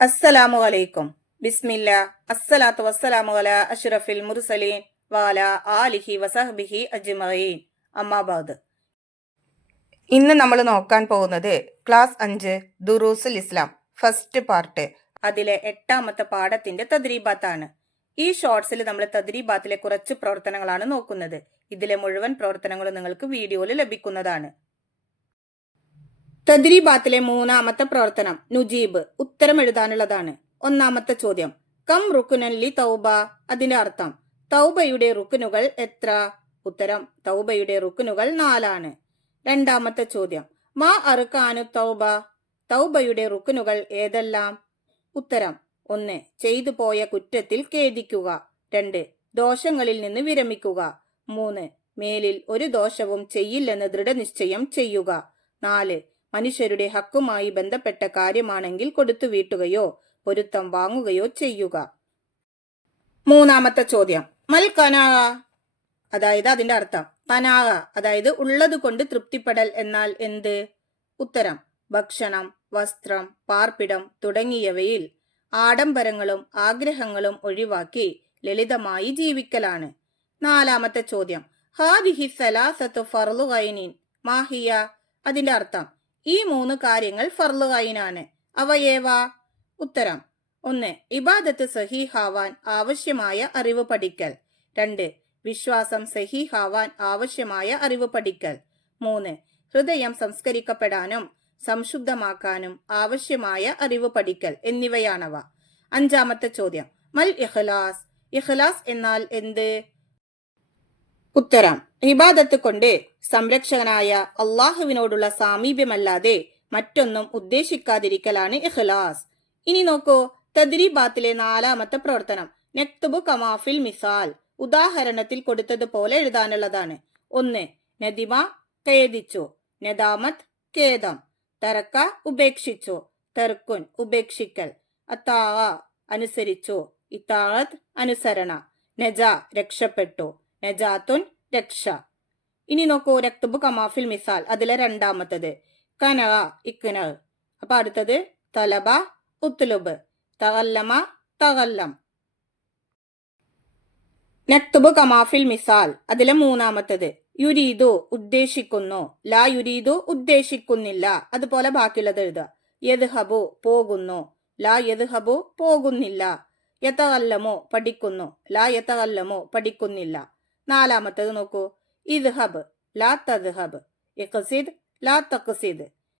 അസ്സലാമു അലൈക്കും. ബിസ്മില്ല. അസ്സലാത്തു വസ്സലാമു അലാ അഷ്റഫിൽ മുർസലീൻ വഅലാ ആലിഹി വസഹ്ബിഹി അജ്മഈൻ. അമ്മാബാദ്. ഇന്ന് നമ്മൾ നോക്കാൻ പോകുന്നത് ക്ലാസ് 5 ദുറൂസുൽ ഇസ്ലാം ഫസ്റ്റ് പാർട്ട്, അതിലെ 8ാമത്തെ പാഠത്തിന്റെ തദ്രീബാത്താണ്. ഈ ഷോർട്സിൽ നമ്മൾ തദ്രീബാത്തിലെ കുറച്ച് പ്രവർത്തനങ്ങളാണ് നോക്കുന്നത്. ഇതിലെ മുഴുവൻ പ്രവർത്തനങ്ങളും നിങ്ങൾക്ക് വീഡിയോയിൽ ലഭിക്കുന്നതാണ്. തദ്രീബാത്തിലെ 3ാമത്തെ പ്രവർത്തനം നുജീബ്, ഉത്തരം എഴുതാനുള്ളതാണ്. 1ാമത്തെ ചോദ്യം, കം റുക്കുനൻ ലി തൗബ, അതിന്റെ അർത്ഥം തൗബയുടെ റുക്കുനുകൾ എത്ര? ഉത്തരം തൗബയുടെ റുക്കുനുകൾ 4 ആണ്. 2ാമത്തെ ചോദ്യം, മാ അർക്കാനു തൗബ, തൗബയുടെ റുക്കുനുകൾ ഏതെല്ലാം? ഉത്തരം 1 ചെയ്തു പോയ കുറ്റത്തിൽ ഖേദിക്കുക, 2 ദോഷങ്ങളിൽ നിന്ന് വിരമിക്കുക, 3 മേലിൽ ഒരു ദോഷവും ചെയ്യില്ലെന്ന് ദൃഢനിശ്ചയം ചെയ്യുക, 4 മനുഷ്യരുടെ ഹക്കുമായി ബന്ധപ്പെട്ട കാര്യമാണെങ്കിൽ കൊടുത്തു വീട്ടുകയോ പൊരുത്തം വാങ്ങുകയോ ചെയ്യുക. 3ാമത്തെ ചോദ്യം, മൽ കനാഅ, അതായത് അതിന്റെ അർത്ഥം തനാഅ, അതായത് ഉള്ളത് കൊണ്ട് തൃപ്തിപ്പെടൽ എന്നാൽ എന്ത്? ഉത്തരം ഭക്ഷണം, വസ്ത്രം, പാർപ്പിടം തുടങ്ങിയവയിൽ ആഡംബരങ്ങളും ആഗ്രഹങ്ങളും ഒഴിവാക്കി ലളിതമായി ജീവിക്കലാണ്. 4ാമത്തെ ചോദ്യം, ഹാദിഹി സലാസത്തു ഫർളു ഐനിൻ മാഹിയ, അതിന്റെ അർത്ഥം ഈ 3 കാര്യങ്ങൾ ഫർളു ഐനാണ്, അവ ഏവാ? ഉത്തരം 1 ഇബാദത്ത് സഹീഹാവാൻ ആവശ്യമായ അറിവ് പഠിക്കൽ, 2 വിശ്വാസം സഹീഹാവാൻ ആവശ്യമായ അറിവ് പഠിക്കൽ, 3 ഹൃദയം സംസ്കരിക്കപ്പെടാനും സംശുദ്ധമാക്കാനും ആവശ്യമായ അറിവ് പഠിക്കൽ എന്നിവയാണവ. 5ാമത്തെ ചോദ്യം, മൽ ഇഖ്ലാസ്, ഇഖ്ലാസ് എന്നാൽ എന്ത്? ഉത്തരം ഇബാദത്ത് കൊണ്ട് സംരക്ഷകനായ അള്ളാഹുവിനോടുള്ള സാമീപ്യമല്ലാതെ മറ്റൊന്നും ഉദ്ദേശിക്കാതിരിക്കലാണ് ഇഖ്ലാസ്. ഇനി നോക്കൂ തദ്രീബാത്തിലെ 4ാമത്തെ പ്രവർത്തനം നക്തുബു കമാഫിൽ മിസാൽ, ഉദാഹരണത്തിൽ കൊടുത്തതുപോലെ എഴുതാനുള്ളതാണ്. 1 നദിമ ഖേദിച്ചു, നദാമത്ത് ഖേദം, തറക്ക ഉപേക്ഷിച്ചു, തർക്കുൻ ഉപേക്ഷിക്കൽ, അത്താഅ അനുസരിച്ചു, ഇത്താഅത്ത് അനുസരണ, നജ രക്ഷപ്പെട്ടു, നജാത്തുൻ രക്ഷ. ഇനി നോക്കൂ നക്തുബു കമാഫിൽ മിസാൽ, അതിലെ 2ാമത്തത് കനഅ ഇക്ന, അപ്പൊ അടുത്തത് തലബ ഉത്ലുബ്, തഗല്ലമ തഗല്ലം. നക്തുബു കമാഫിൽ മിസാൽ, അതിലെ 3ാമത്തത് യുരീദു ഉദ്ദേശിക്കുന്നു, ലാ യുരീദു ഉദ്ദേശിക്കുന്നില്ല, അതുപോലെ ബാക്കിയുള്ളത് എഴുതുക. യദ്ഹബു പോകുന്നു, ലാ യദ്ഹബു പോകുന്നില്ല, യതഗല്ലമു പഠിക്കുന്നു, ലാ യതഗല്ലമു പഠിക്കുന്നില്ല. 4ാമത്തത് നോക്കൂ ഇദ്ഹബ് ലാ തദ്ഹബ്, ഇഖ്സിദ് ലാ തഖ്സിദ്,